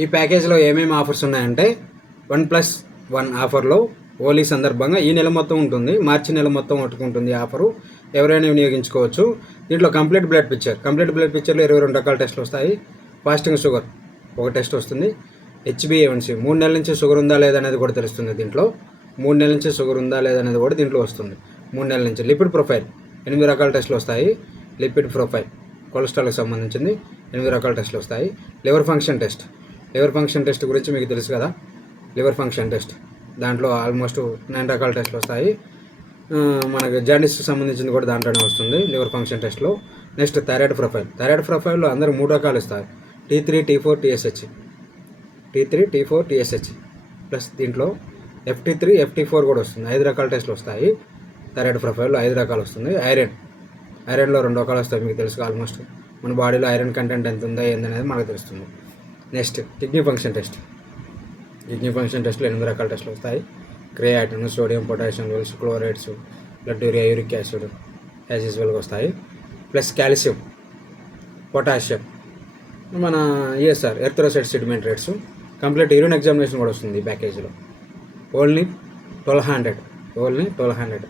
ఈ ప్యాకేజ్లో ఏమేమి ఆఫర్స్ ఉన్నాయంటే 1+1 ఆఫర్లో హోలీ సందర్భంగా ఈ నెల మొత్తం ఉంటుంది, మార్చి నెల మొత్తం పట్టుకుంటుంది ఆఫరు. ఎవరైనా వినియోగించుకోవచ్చు. దీంట్లో కంప్లీట్ బ్లడ్ పిక్చర్లో 22 రకాల టెస్టులు వస్తాయి. ఫాస్టింగ్ షుగర్ ఒక టెస్ట్ వస్తుంది. HbA1c 3 నెలల నుంచి షుగర్ ఉందా లేదా అనేది కూడా తెలుస్తుంది. దీంట్లో 3 నెలల నుంచి షుగర్ ఉందా లేదా అనేది కూడా దీంట్లో వస్తుంది. 3 నెలల నుంచి లిపిడ్ ప్రొఫైల్ 8 రకాల టెస్టులు వస్తాయి. లిపిడ్ ప్రొఫైల్ కొలెస్ట్రాల్కి సంబంధించింది 8 రకాల టెస్టులు వస్తాయి. లివర్ ఫంక్షన్ టెస్ట్ గురించి మీకు తెలుసు కదా. లివర్ ఫంక్షన్ టెస్ట్ దాంట్లో ఆల్మోస్ట్ 9 రకాల టెస్టులు వస్తాయి. మనకు జాండీస్కి సంబంధించింది కూడా దాంట్లోనే వస్తుంది లివర్ ఫంక్షన్ టెస్ట్లో. నెక్స్ట్ థైరాయిడ్ ప్రొఫైల్లో అందరూ 3 రకాలు ఇస్తారు. T3, T4, TSH ప్లస్ దీంట్లో FT3, FT4 కూడా వస్తుంది. 5 రకాల టెస్టులు వస్తాయి. థైరాయిడ్ ప్రొఫైల్లో 5 రకాలు వస్తుంది. ఐరన్లో 2 రకాలు వస్తాయి. మీకు తెలుసు ఆల్మోస్ట్ మన బాడీలో ఐరన్ కంటెంట్ ఎంత ఉందో ఏందనేది మనకు తెలుస్తుంది. నెక్స్ట్ కిడ్నీ ఫంక్షన్ టెస్ట్లో 8 రకాల టెస్టులు వస్తాయి. Creatine, sodium, potassium levels, chlorides, blood urea, uric acid as యూజువల్గా వస్తాయి. ప్లస్ కాల్షియం, పొటాషియం, మన ESR erythrocyte sediment rates, complete urine examination కూడా వస్తుంది ఈ ప్యాకేజీలో. ఓన్లీ 1200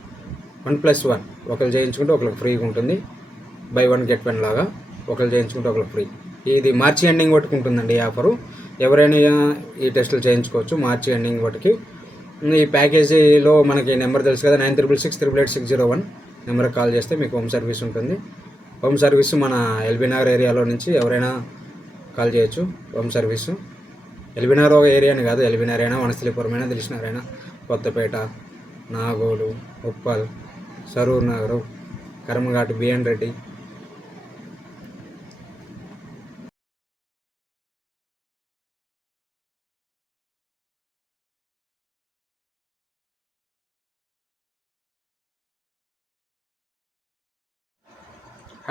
1+1 ఒకరు చేయించుకుంటే ఒకరికి ఫ్రీగా ఉంటుంది. బై 1 get 1 లాగా ఒకరు చేయించుకుంటే ఒకరికి ఫ్రీ. ఇది మార్చి ఎండింగ్ వరకు ఉంటుందండి ఈ ఆఫరు. ఎవరైనా ఈ టెస్టులు చేయించుకోవచ్చు మార్చి ఎండింగ్ వరకు. ఈ ప్యాకేజీలో మనకి నెంబర్ తెలుసు కదా, 9666888601 నెంబర్కి కాల్ చేస్తే మీకు హోమ్ సర్వీస్ ఉంటుంది. హోమ్ సర్వీస్ మన ఎల్బీ నగర్ ఏరియాలో నుంచి ఎవరైనా కాల్ చేయొచ్చు. హోమ్ సర్వీసు ఎల్బీ నగర్ ఒక ఏరియాని కాదు, ఎల్బీ నగర్ అయినా, వనస్థలిపురమైనా, Dilsukhnagar, Kothapet, Nagole, Uppal, Saroor Nagar, Karmanghat, B N Reddy.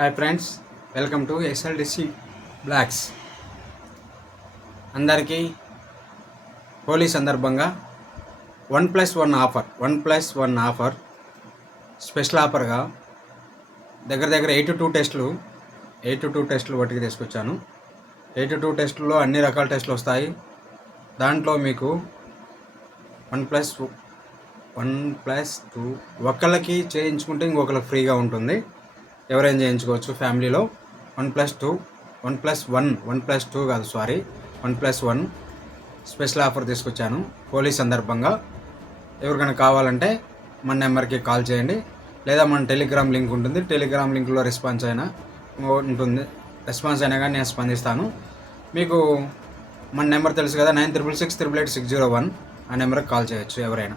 Hi friends, welcome to SLDC blogs. అందరికీ హోలీ సందర్భంగా 1+1 ఆఫర్ స్పెషల్ ఆఫర్గా దగ్గర 8 to 2 టెస్టులు వాటికి తీసుకొచ్చాను. 8 to 2 టెస్టుల్లో అన్ని రకాల టెస్టులు వస్తాయి. దాంట్లో మీకు 1+2 ఒకళ్ళకి చేయించుకుంటే ఇంకొకరికి ఫ్రీగా ఉంటుంది. ఎవరైనా చేయించుకోవచ్చు ఫ్యామిలీలో. 1+1 స్పెషల్ ఆఫర్ తీసుకొచ్చాను హోలీ సందర్భంగా. ఎవరికైనా కావాలంటే మన నెంబర్కి కాల్ చేయండి, లేదా మన టెలిగ్రామ్ లింక్ ఉంటుంది. టెలిగ్రామ్ లింక్లో రెస్పాన్స్ అయినా కానీ నేను స్పందిస్తాను. మీకు మన నెంబర్ తెలుసు కదా, 9666888601 ఆ నెంబర్కి కాల్ చేయొచ్చు ఎవరైనా.